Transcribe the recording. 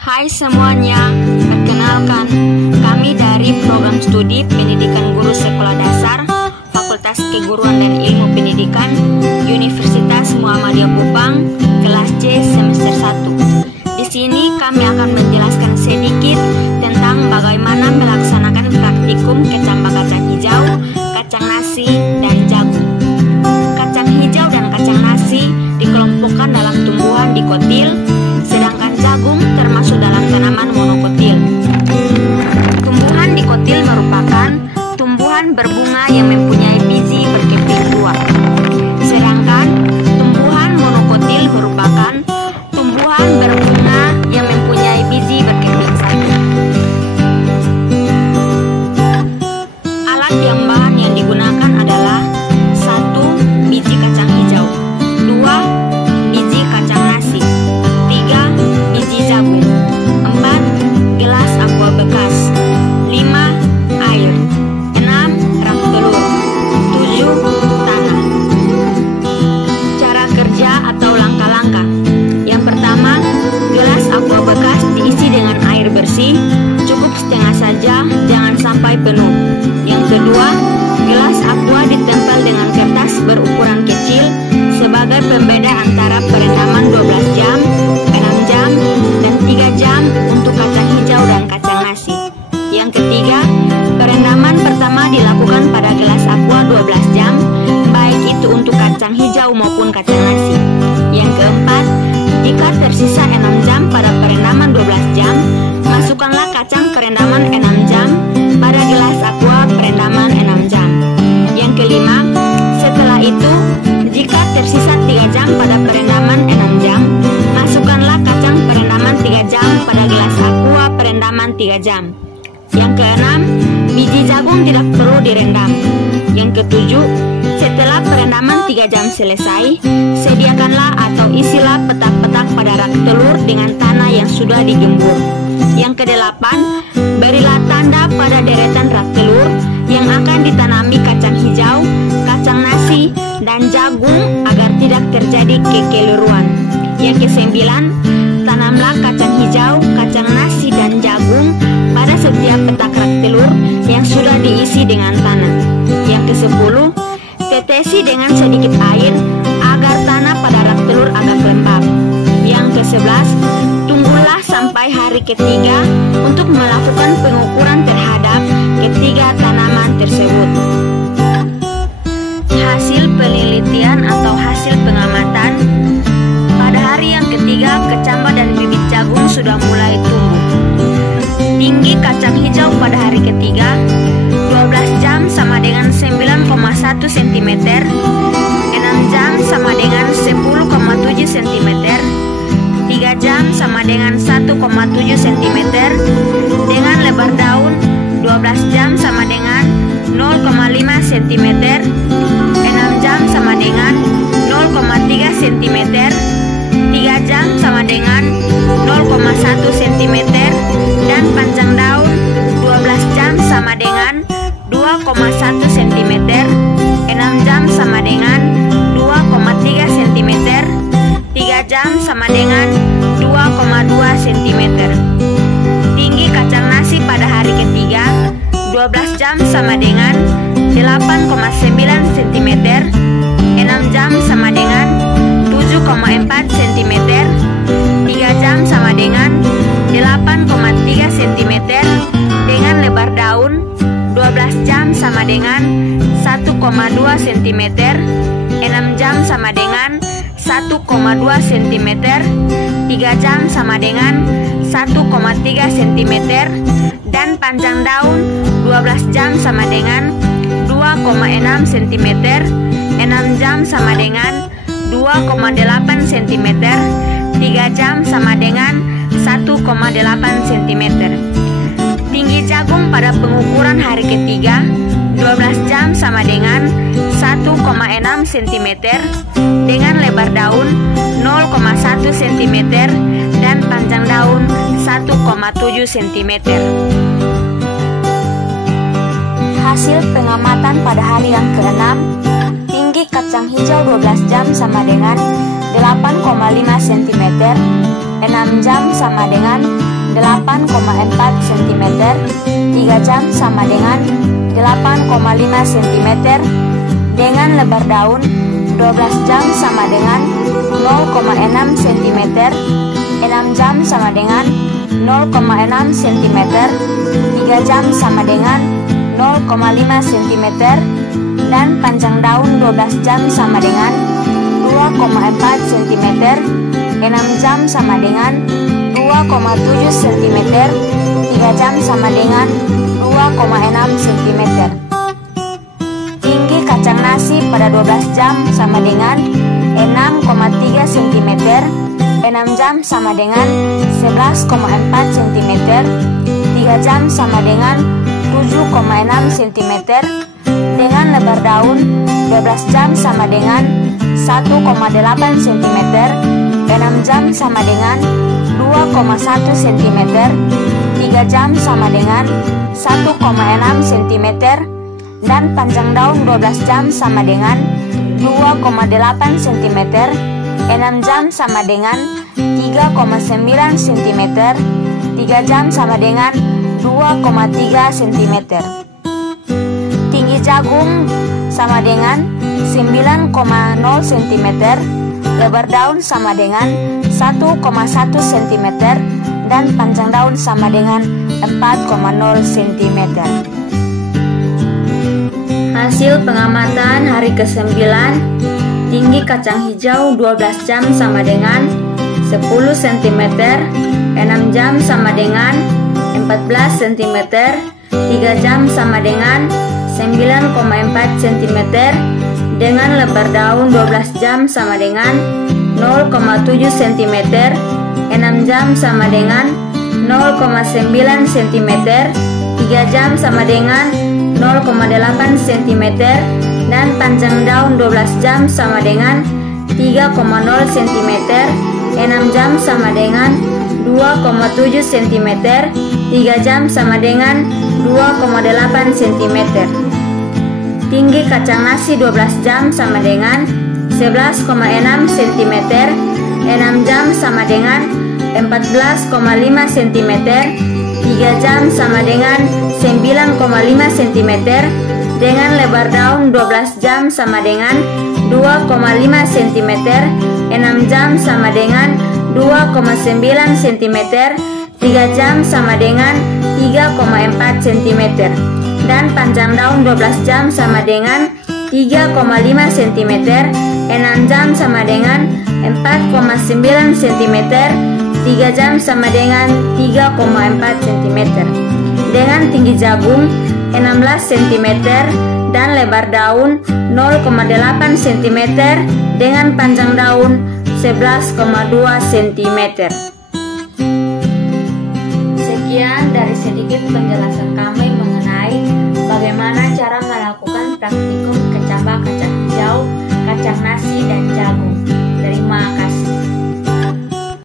Hai semuanya, perkenalkan, kami dari program studi Pendidikan Guru Sekolah Dasar, Fakultas Keguruan dan Ilmu Pendidikan, Universitas Muhammadiyah Kupang, kelas C semester 1. Di sini kami akan menjelaskan sedikit tentang bagaimana melaksanakan praktikum kecambah-kacang hijau, kacang nasi, dan jagung. Kacang hijau dan kacang nasi dikelompokkan dalam tumbuhan dikotil, sedangkan jagung termasuk dalam tanaman monokotil. Tumbuhan dikotil merupakan tumbuhan berbunga yang mempunyai biji berkeping dua. Sedangkan tumbuhan monokotil merupakan tumbuhan berbunga yang mempunyai biji berkeping satu. Alat yang bahan yang digunakan adalah 1. Biji kacang hijau, 2. Biji kacang nasi, 3. Biji jagung, 4. Gelas aqua bekas, 5. Air, 6. Rak telur, 7. Tanah. Cara kerja atau langkah-langkah. Yang pertama, gelas aqua bekas diisi dengan air bersih, cukup setengah saja, jangan sampai penuh. Yang kedua, gelas aqua ditempel dengan kertas berukuran kecil sebagai pembeda antara perendaman 12 jam, 6 jam, dan 3 jam untuk kacang hijau dan kacang nasi. Yang ketiga, perendaman pertama dilakukan pada gelas aqua 12 jam, baik itu untuk kacang hijau maupun kacang nasi. Yang keempat, jika tersisa 6 jam pada perendaman 12 jam, masukkanlah kacang perendaman 6 jam pada gelas aqua perendaman 6 jam. Yang kelima, setelah itu, jika tersisa 3 jam pada perendaman 6 jam, masukkanlah kacang perendaman 3 jam pada gelas aqua perendaman 3 jam. Yang keenam, biji jagung tidak perlu direndam. Yang ketujuh, setelah perendaman 3 jam selesai, sediakanlah atau isilah petak-petak pada rak telur dengan tanah yang sudah digembur. Yang kedelapan, berilah tanda pada deretan rak telur yang akan ditanami kacang hijau, kacang nasi, dan jagung agar tidak terjadi kekeliruan. Yang kesembilan, tanamlah kacang hijau, kacang nasi, dan jagung pada setiap petak rak telur yang sudah diisi dengan tanah. Yang kesepuluh, tetesi dengan sedikit air agar tanah pada rak telur agak lembab. Yang kesebelas, tunggulah sampai hari ketiga untuk melakukan pengukuran terhadap ketiga tanaman tersebut. Hasil penelitian atau hasil pengamatan. Pada hari yang ketiga, kecambah dan bibit jagung sudah mulai tumbuh. Tinggi kacang hijau pada hari ketiga 12 jam sama dengan 9,1 cm, 6 jam sama dengan 10,7 cm, 3 jam sama dengan 1,7 cm, dengan lebar daun 12 jam sama dengan 0,5 cm, 6 jam sama dengan 0,3 cm, 3 jam sama dengan 0,1 cm, dan panjang daun 12 jam sama dengan 2,1 cm, 6 jam sama dengan 2,3 cm, 3 jam sama dengan 2,2 cm. Tinggi kacang nasi pada hari ketiga 12 jam sama dengan 8,9 cm, 6 jam sama dengan 7,4 cm, 3 jam sama dengan 8,3 cm, dengan lebar daun 12 jam sama dengan 1,2 cm, 6 jam sama dengan 1,2 cm, 3 jam sama dengan 1,3 cm, dan panjang daun 12 jam sama dengan 2,6 cm, 6 jam sama dengan 2,8 cm, 3 jam sama dengan 1,8 cm. Tinggi jagung pada pengukuran hari ketiga 12 jam sama dengan 1,6 cm, dengan lebar daun 0,1 cm, dan panjang daun 1,7 cm. Hasil pengamatan pada hari yang ke-6, tinggi kacang hijau 12 jam sama dengan 8,5 cm, 6 jam sama dengan 8,4 cm, 3 jam sama dengan 8,5 cm, dengan lebar daun 12 jam sama dengan 0,6 cm, 6 jam sama dengan 0,6 cm, 3 jam sama dengan 0,5 cm, dan panjang daun 12 jam sama dengan 2,4 cm, 6 jam sama dengan 2,7 cm, 3 jam sama dengan 2,6 cm. Tinggi kacang nasi pada 12 jam sama dengan 6,3 cm, 6 jam sama dengan 11,4 cm, 3 jam sama dengan 7,6 cm, dengan lebar daun 12 jam sama dengan 1,8 cm, 6 jam sama dengan 2,1 cm, 3 jam sama dengan 1,6 cm, dan panjang daun 12 jam sama dengan 2,8 cm, 6 jam sama dengan 3,9 cm, 3 jam sama dengan 2,3 cm. Tinggi jagung sama dengan 9,0 cm, lebar daun sama dengan 1,1 cm, dan panjang daun sama dengan 4,0 cm. Hasil pengamatan hari ke-9, tinggi kacang hijau 12 jam sama dengan 10 cm, 6 jam sama dengan 14 cm, 3 jam sama dengan 9,4 cm, dengan lebar daun 12 jam sama dengan 0,7 cm, 6 jam sama dengan 0,9 cm, 3 jam sama dengan 0,8 cm, dan panjang daun 12 jam sama dengan 3,0 cm, 6 jam sama dengan 2,7 cm, 3 jam sama dengan 2,8 cm. Tinggi kacang nasi 12 jam sama dengan 11,6 cm, 6 jam sama dengan 14,5 cm, 3 jam sama dengan 9,5 cm, dengan lebar daun 12 jam sama dengan 2,5 cm, 6 jam sama dengan 2,9 cm, 3 jam sama dengan 3,4 cm, dan panjang daun 12 jam sama dengan 3,5 cm, 6 jam sama dengan 4,9 cm, 3 jam sama dengan 3,4 cm, dengan tinggi jagung 16 cm dan lebar daun 0,8 cm dengan panjang daun 11,2 cm. Sekian dari sedikit penjelasan kami mengenai bagaimana cara melakukan praktikum kecambah kacang hijau, kacang nasi, dan jagung. Terima kasih.